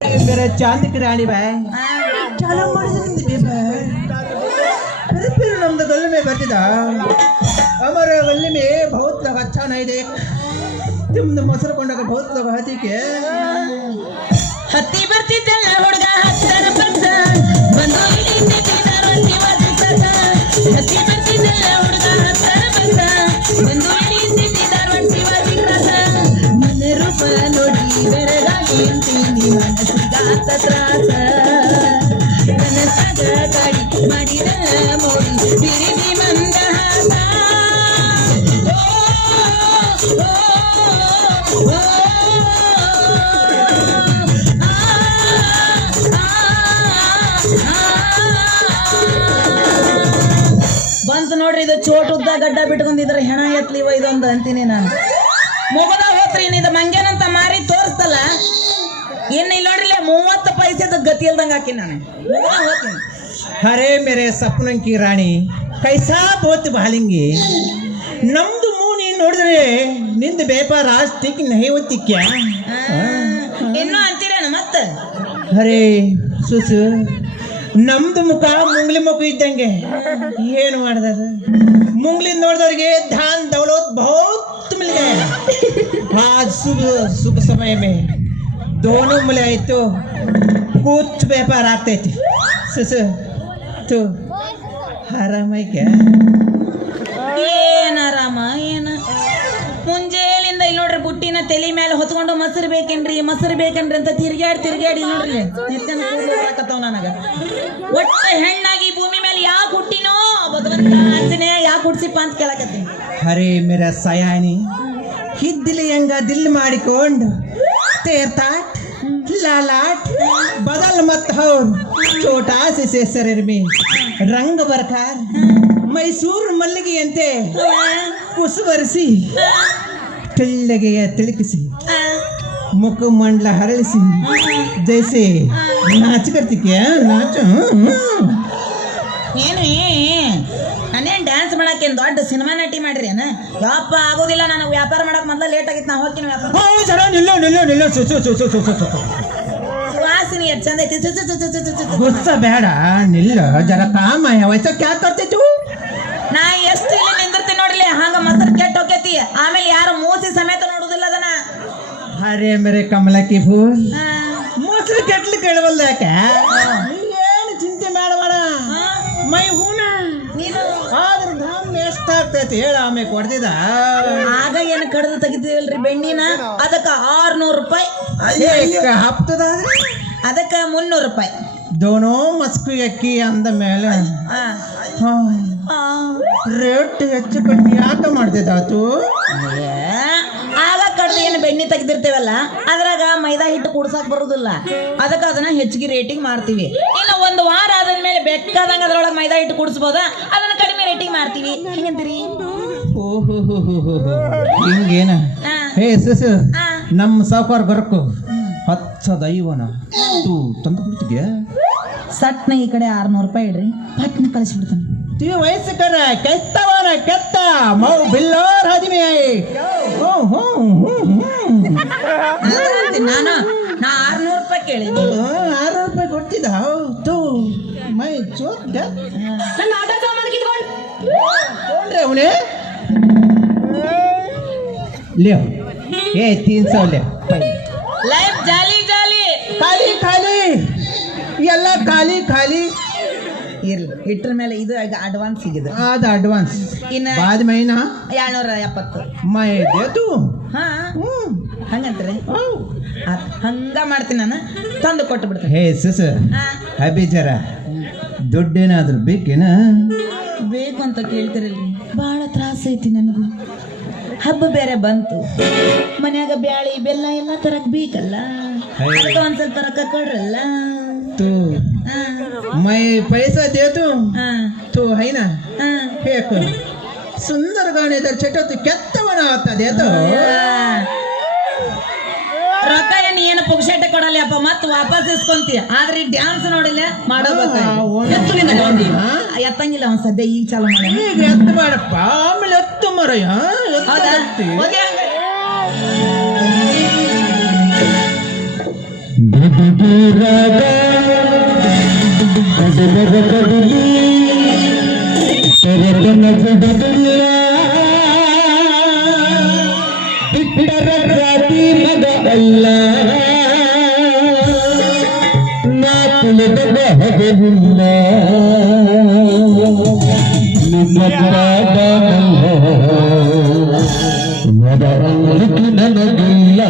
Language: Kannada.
मेरा चांद की रानी भाई చాలా ಮಾಡಿದ फिर नम्द गले में ಬರ್ತಿದ हमारे गले में बहुत लोग अच्छा नहीं देख तुम मसर ಕೊಂಡಾಗ बहुत लोग हाथी के ಹತ್ತಿ ಬರ್ತಿದ್ದಲ್ಲ ಹುಡುಗ ಹತ್ತರ ಬಂದ ಬಂದು ಇಲ್ಲಿಂದ ತಿನ್ನರೊಟ್ಟಿ ವಾದಿಸದ ಹತ್ತಿ ಬರ್ತಿದ್ದಲ್ಲ ಹುಡುಗ ಹತ್ತರ ಬಂದ ಬಂದು ಇಲ್ಲಿಂದ ತಿನ್ನರೊಟ್ಟಿ ವಾದಿಸದ ನನ್ನ ರೂಪ ನೋಡಿ ಬೆರಗಾಗಿ ಅಂತೀನಿ ಮನಸ್ಸಿಗಾತ ತ್ರಾಸ ಮನಸ್ಸಾಗ ಗಾಡಿ ಮಾಡಿದ ಮೋಡಿ ಬಿರಿದಿ ಮಂದಹಾಸ ಬಂತು ನೋಡ್ರಿ ಇದು ಚೋಟುದ್ದ ಗಡ್ಡ ಬಿಟ್ಕೊಂಡಿದ್ರ ಹೆಣ ಎತ್ಲಿವ ಇದೊಂದು ಅಂತೀನಿ ನಾನು ಮುಗದ ಹೋತ್ರಿ ಇದು ಮಂಗೇನಂತ ಮಾರಿ ತೋರಿಸ್ತಲ್ಲ ಇನ್ನು ಇಲ್ಲಿ ನೋಡ್ರಿ 30 ಪೈಸೆದ ಗತಿ ಇಲ್ದಂಗ ಹಾಕಿ ನಾನು ಮುಗದ ಹೋಗ್ತೀನಿ अरे मेरे सपनों की रानी कैसा बहुत भालेंगे नम्द ಮೂನಿ ನೋಡಿದ್ರೆ ನಿಂದ ವ್ಯಾಪಾರ ಅಷ್ಟಿಕ್ नहीं होती क्या ಇನ್ನು ಅಂತೀರೇನ ಮತ್ತೆ अरे ಸುಸು ನಮ್ದು ಮುಖ ಮುಂಗ್ಲಿ ಮುಖ ಇದ್ದಂಗೆ ಏನು ಮಾಡಿದ ಮುಂಗ್ಲಿ ನೋಡಿದವ್ರಿಗೆ ಧಾನ್ दौलत बहुत मिल गया आज शुभ समय में दोनों मिले तो कुछ व्यापार आते थे सुसु तो आराम है क्या ಏನ ಆರಾಮ ಏನ ಮುಂಜಾನೆಯಿಂದ ಇಲ್ಲಿ ನೋಡ್ರಿ ಬುಟ್ಟಿನ ತಲೆ ಮೇಲೆ ಹೊತ್ಕೊಂಡು ಮೊಸರು ಬೇಕೇನ್ರಿ ಅಂತ ತಿರ್ಗಾಡಿ ನೋಡ್ರಿ ನಿತ್ಯನ ಕೂದಲು ಬರಾಕತ್ತಾವ ನನಗ ಒಟ್ಟ ಹೆಣ್ಣಾಗಿ ಭೂಮಿ ಮೇಲೆ ಯಾಕೆ ಹುಟ್ಟಿನೋ ಭಗವಂತ ಆಂಜನೇಯ ಯಾಕೆ ಹುಟ್ಟಿಸಿಪ್ಪ ಅಂತ ಕೇಳಕತ್ತೀನಿ अरे मेरा सयानी हिद्दिली ಹೆಂಗ दिल ಮಾಡಿಕೊಂಡು तेरताट लालाट बदल मत हो छोटा से शरीर में रंग बरकार मैसूर मल्लिಗೆ ಅಂತೆ ಕುಸುವರಿಸಿ ತೆಳ್ಳಗೆಯ ತಿಳುಕಿಸಿ ಮುಖಮಂಡಲ ಹರಳಿಸಿ ಜೈಸೆ ನಾಚ करती क्या नाच ಏನು ನಾನೇನು ಡ್ಯಾನ್ಸ್ ಮಾಡಕ್ಕೇನು ದೊಡ್ಡ ಸಿನಿಮಾ ನಟಿ ಮಾಡ್ರಿ ಏನ ಯಪ್ಪ ಆಗೋದಿಲ್ಲ ನನಗೆ ವ್ಯಾಪಾರ ಮಾಡಕ್ ಮೊದಲ ಲೇಟ್ ಆಗಿತ್ತು ನಾ ಹೋಗ್ತೀನಿ ವ್ಯಾಪಾರ ನಿಲ್ಲ ವಾಸನೆ ಎಷ್ಟು ಚಂದ ಐತಿ गुस्सा ಬೇಡ ನಿಲ್ಲ ಜರ ಕಾಮ ವೈಸ ಕ್ಯಾ करते तू ನಾ ಎಷ್ಟು ಇಲ್ಲಿ ನಿಂದಿರ್ತೀನಿ ನೋಡ್ಲಿ ಹಂಗ ಮೊಸರು ಕೆಟ್ಟ ಹೋಗ್ಯತಿ ಆಮೇಲೆ ಯಾರು ಮೂಸಿ ಸಮೇತ ನೋಡುದಿಲ್ಲ ಅದನ್ನ अरे मेरे कमला की फूल ಮೊಸರು ಕೆಟ್ಲು ಕೇಳವಲ್ಲ ಯಾಕೆ ಏನು ಚಿಂತೆ ಮಾಡಬೇಡ ಮೈ ಹೂನ ನೀನು ಆದ್ರೆ ಧಾಮ್ ಎಷ್ಟಾಗ್ತೈತಿ ಹೇಳ ಆಮೇಲೆ ಕೊಡ್ತಿದ್ದ ಆಗ ಏನು ಕಡ್ದು ತೆಗಿತೀವಲ್ರಿ ಬೆಣ್ಣಿನ ಅದಕ್ಕ 600 ರೂಪಾಯಿ ಹಪ್ತದಾದ್ರೆ ಅದಕ್ಕ 300 ರೂಪಾಯಿ दोनों मस्ಕು ಅಕ್ಕಿ ಅಂದ ಮೇಲೆ ರೇಟ್ ಹೆಚ್ಚು ಕಡಿಮೆ ಯಾಕೆ ಮಾಡ್ತಿದ್ದಾತು ಆಗ ಕಡ್ದು ಏನು ಬೆಣ್ಣೆ ತೆಗ್ದಿರ್ತೇವಲ್ಲ ಅದ್ರಾಗ ಮೈದಾ ಹಿಟ್ಟು ಕೂಡ್ಸಾಕ್ ಬರುದಿಲ್ಲ ಅದಕ್ಕೆ ಅದನ್ನ ಹೆಚ್ಚಿಗೆ ರೇಟಿಂಗ್ ಮಾಡ್ತೀವಿ ಇನ್ನು ಒಂದು ವಾರ ಆದ್ಮೇಲೆ ಬೇಕಾದಂಗ ಅದ್ರೊಳಗೆ ಮೈದಾ ಹಿಟ್ಟು ಕೂಡಿಸ್ಬೋದ ಅದನ್ನ ಕಡಿಮೆ ರೇಟಿಂಗ್ ಮಾಡ್ತೀವಿ ಹೆಂಗಂತೀರಿ ಓಹೋ ಹಿಂಗೇನ ಹೇ ಸುಸು ನಮ್ಮ ಸಾವುಕಾರ ಬರಕು 10 ದೈವನ ತೂ ತಂದು ಕೊಡ್ತಿದ್ಯಾ ಸಟ್ನ ಈ ಕಡೆ 600 ರೂಪಾಯಿ ಇಡ್ರಿ ಪಟ್ನ ಕಳಿಸ್ಬಿಡ್ತಾನೆ ती वैसे कर रहा है कैसा वाला कैसा मऊ बिल्लोर हजमे आए ನಾನು 600 ರೂಪಾಯಿ ಕೇಳಿದ್ದೆ 600 ರೂಪಾಯಿ ಕೊಡ್ತಿದ್ದ ತೂ ಮೈ ಚೋಟ್ ನನ್ನ ಆಟ ಸಾಮಾನು ಕಿತ್ಕೊಂಡು ಕೊಂಡ್ರೆ ಅವನೇ ले ये 300 ले ಲೈಫ್ ಜಾಲಿ ಜಾಲಿ ಖಾಲಿ ಖಾಲಿ ಎಲ್ಲ ಖಾಲಿ ಖಾಲಿ ಇರ್ಲಿ ಇಟ್ರ ಮೇಲೆ ಇದು ಅಡ್ವಾನ್ಸ್ ಸಿಗಿದೆ आधा एडवांस ಇನ್ನ बाद महीना 270 मैं दे तू ಹಾ ಹಂಗಂತ್ರಿ ಹಂಗ ಮಾಡ್ತೀನಿ ನಾನು ತಂದು ಕೊಟ್ಟು ಬಿಡ್ತೀನಿ हे सस अभी जरा ದುಡ್ಡೇನಾದ್ರೂ ಬೇಕೇನ ಬೇಕು ಅಂತ ಕೇಳ್ತಿರಲ್ರಿ ಬಹಳ ತ್ರಾಸ ಐತಿ ನನಗೂ ಹಬ್ಬ ಬೇರೆ ಬಂತು ಮನ್ಯಾಗ ಬ್ಯಾಳಿ ಬೆಲ್ಲ ಎಲ್ಲ ತರಕ್ ಬೇಕಲ್ಲ ಅದಕ್ಕೆ ಒಂದ್ ಸ್ವಲ್ಪ ರೊಕ್ಕ ಕೊಡ್ರಲ್ಲ तो मैं पैसा दे तू तो है ना एक सुंदर गाने इधर छठो तो कितना बना होता दे तो ರೊಕ್ಕ ಏನು ಪುಕ್ಷೇಟೆ ಕೊಡಲ್ಲಪ್ಪ ಮತ್ತೆ ವಾಪಸ್ ಇಸ್ಕೊಂತೀಯ ಆದ್ರೆ ಈ ಡ್ಯಾನ್ಸ್ ನೋಡಿಲ್ಲ ಮಾಡಬೇಕು ಎತ್ತಂಗಿಲ್ಲ ಒಂದ್ ಸದ್ಯ ಈಗ ಚಾಲು ಮಾಡಿ ಈಗ ಎತ್ತು ಮಾಡಪ್ಪ ಆಮೇಲೆ ಎತ್ತು ಮರಯ್ಯ ಹೌದಾ ಜಾತಿ ಮಗ ಅಲ್ಲ ನಾ ತಿಳಿದ ಹಗಲಿಲ್ಲ ನನಗಿಲ್ಲ